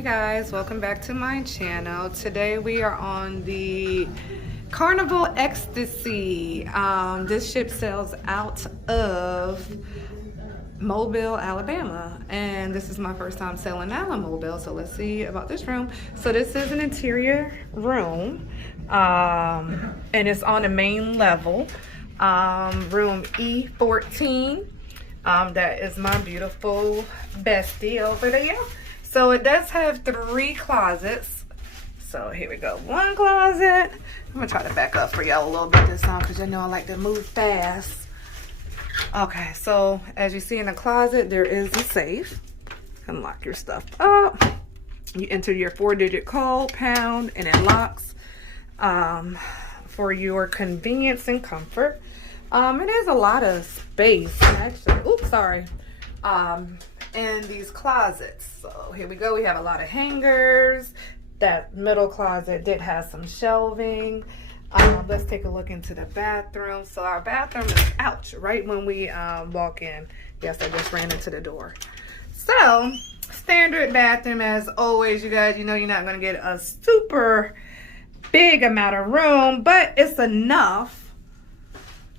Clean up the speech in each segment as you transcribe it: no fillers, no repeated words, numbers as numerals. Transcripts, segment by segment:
Hey guys, welcome back to my channel. Today we are on the Carnival Ecstacy. This ship sails out of Mobile, Alabama, and this is my first time sailing out of Mobile, so let's see about this room. So this is an interior room, and it's on the main level, room E14. That is my beautiful bestie over there. So it does have 3 closets. So here we go. 1 closet. I'm gonna try to back up for y'all a little bit this time because you know I like to move fast. Okay, so as you see in the closet, there is a safe. Unlock your stuff up. You enter your 4-digit code, pound, and it locks for your convenience and comfort. It is a lot of space, actually. Oops, sorry. In these closets. So here we go. We have a lot of hangers. That middle closet did have some shelving. Let's take a look into the bathroom. So our bathroom is ouch right when we walk in. Yes, I just ran into the door. So standard bathroom as always, you guys. You know you're not going to get a super big amount of room, but it's enough.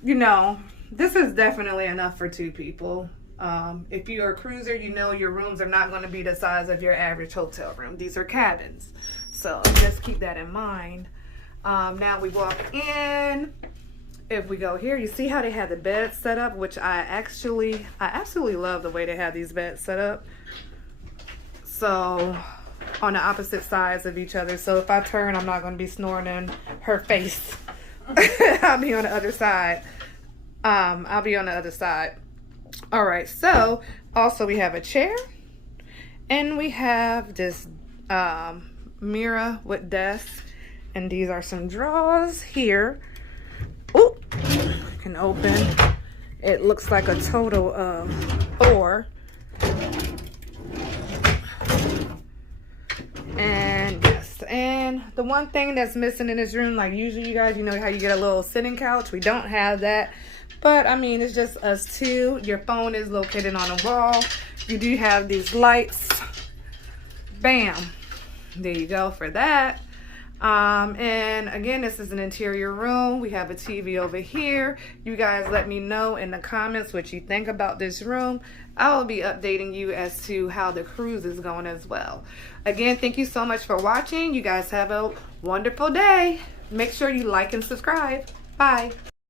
You know, this is definitely enough for 2 people. If you're a cruiser, you know your rooms are not going to be the size of your average hotel room. These are cabins. So just keep that in mind. Now we walk in. If we go here, you see how they have the bed set up, which I absolutely love the way they have these beds set up. So on the opposite sides of each other. So if I turn, I'm not going to be snoring in her face. I'll be on the other side. I'll be on the other side. All right, so also we have a chair and we have this mirror with desk, and these are some drawers here. Oh, can open. It looks like a total of 4. And yes, and the one thing that's missing in this room, like usually you guys, you know how you get a little sitting couch? We don't have that. But I mean, it's just us 2. Your phone is located on a wall. You do have these lights. Bam. There you go for that. And again, this is an interior room. We have a TV over here. You guys let me know in the comments what you think about this room. I will be updating you as to how the cruise is going as well. Again, thank you so much for watching. You guys have a wonderful day. Make sure you like and subscribe. Bye.